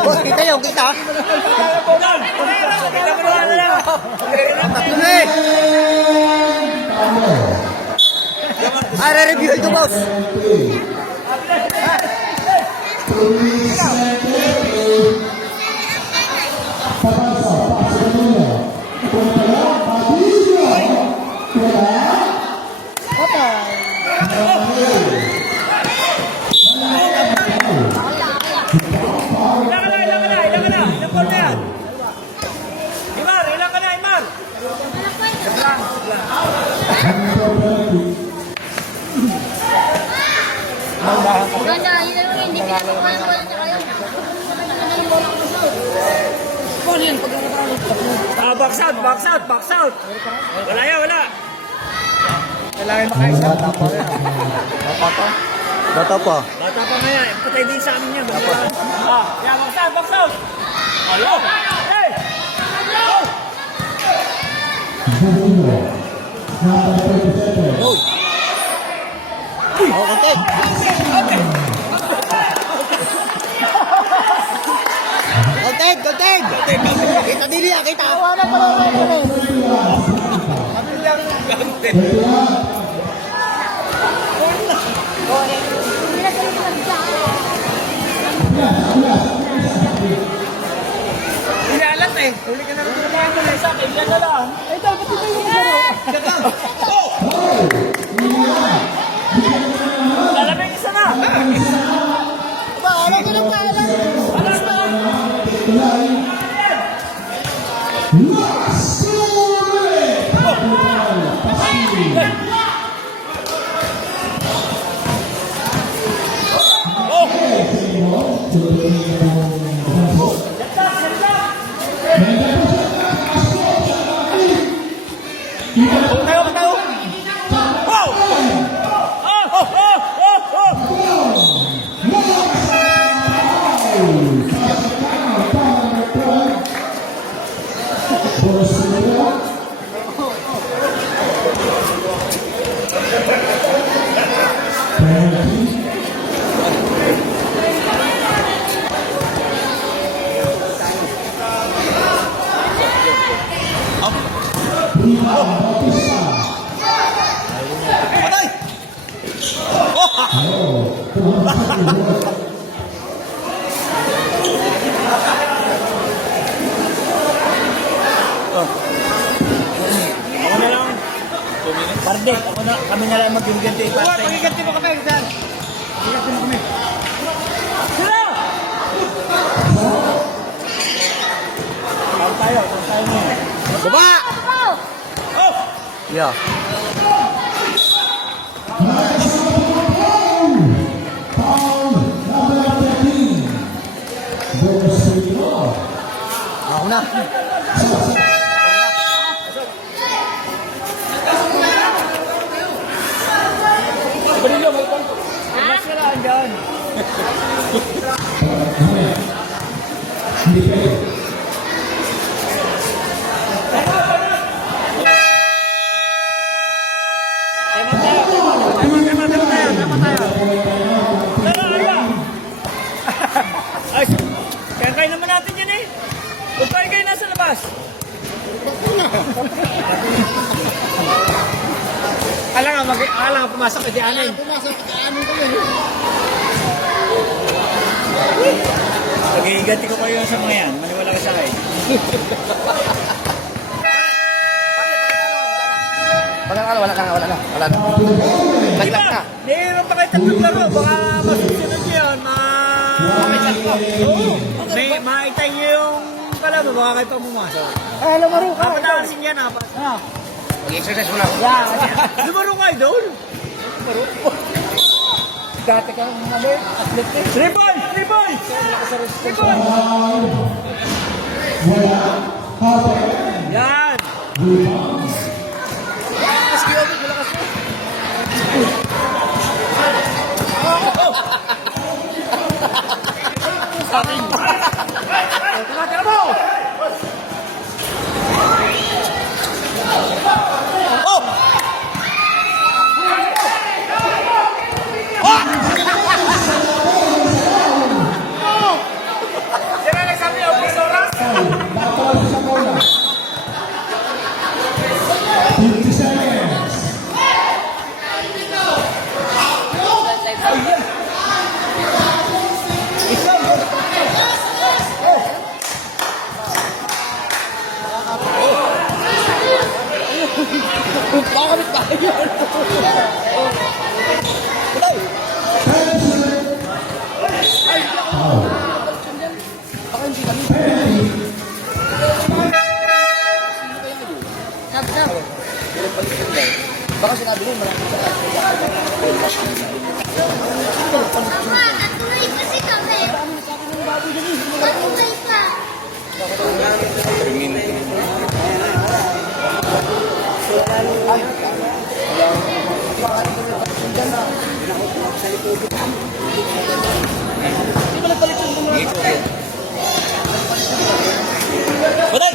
Boss, kita yung kita. Tatlo na eh. Ay, re-review ito, boss. Ilang gol na yan? Imar, ilang ka na, Imar? Ganda, yun lang yun. Hindi pinatukan ko lang kayo. Box out. Wala yan, wala. Kailangan makaisa. Bata pa. Bata pa nga yan. Patay din sa amin yan. Yan, box out. Alo! Hey! Oh, konti. Konti. Kita dili ya, kita. Inalat eh. Huli ka na rin ng mga tuloy sa akin. Yan na lang. Ay, dapat ito yung ano. Lalamig isa na. Ba, ano ka ng paalam? Alas na. Tayo. Penalty. Rebound, Bautista. Oh, Ako na lang. Pardet, kami na lang mag-ganti. Pagiganti mo kami, Dan. Pagiganti mo kami. Saan tayo na. Baba! Oh! Yeah. foul number 13. Bonus free throw. Ako na. Hindi pwede. Ay, kaya naman natin yan eh. Huwag kayo nasa labas. Alang nga pumasok ka di anin. Pag-iiganti ko kayo sa mga yan. Maniwala ka sa akin. Wala na. Laglag na. Mayroon pa kayo tatlong laro. Baka masusunod nyo yun. Maitay nyo yung kalaro. Baka kayo pa pumasok. Ay, lumaro ka. Kapatakasin yan ha. Mag-exercise mo lang. Lumaro kayo doon. Dati ka ng athletic. 3 points! 3 points! 3 points! Wala. Harper. Yan! Rebound. Batal sa bola. 50 seconds. Baka sinabi mo, malaki sa Mama, natuloy kasi kami. Natuloy ka. Patay!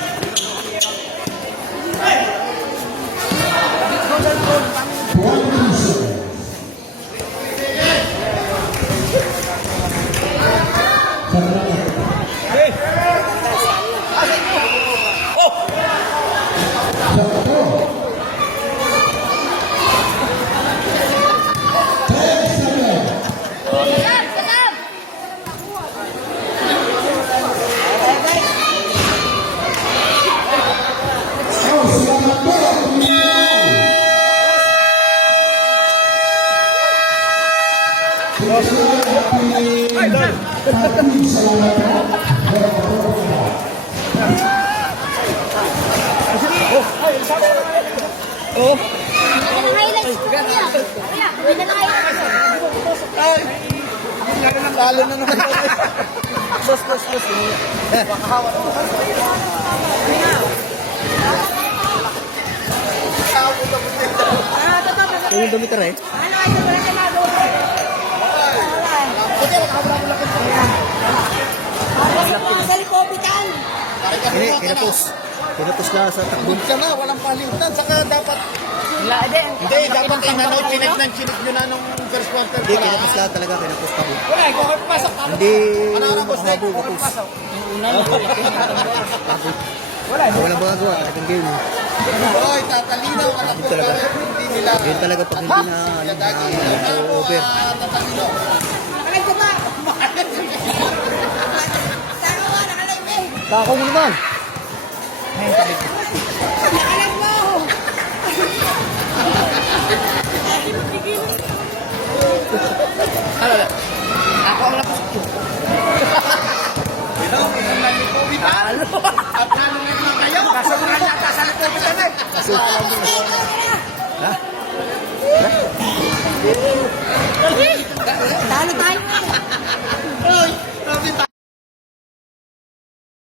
Highlights ko kuya. Kuya, ganda na highlights. Lalo na naman. Yung dumitar eh. Kinapos na sa takbon ka na, walang palitan. Saka dapat Hindi, dapat inano, chinik nyo na nung first quarter. Hindi, kinapos lahat talaga, kinapos pa ko. Wala, ikaw kayo pasok. Hindi, mahabo, kapos. Walang magagawa, talagang game. Hoy, tatalinaw ka na po. Talaga. Hindi nila. Yun talaga pag hindi na over. Tatalinaw. Kako mo naman. At lalo ngayon lang kayo. Kasaburan na, sa nagpupitan eh. Talo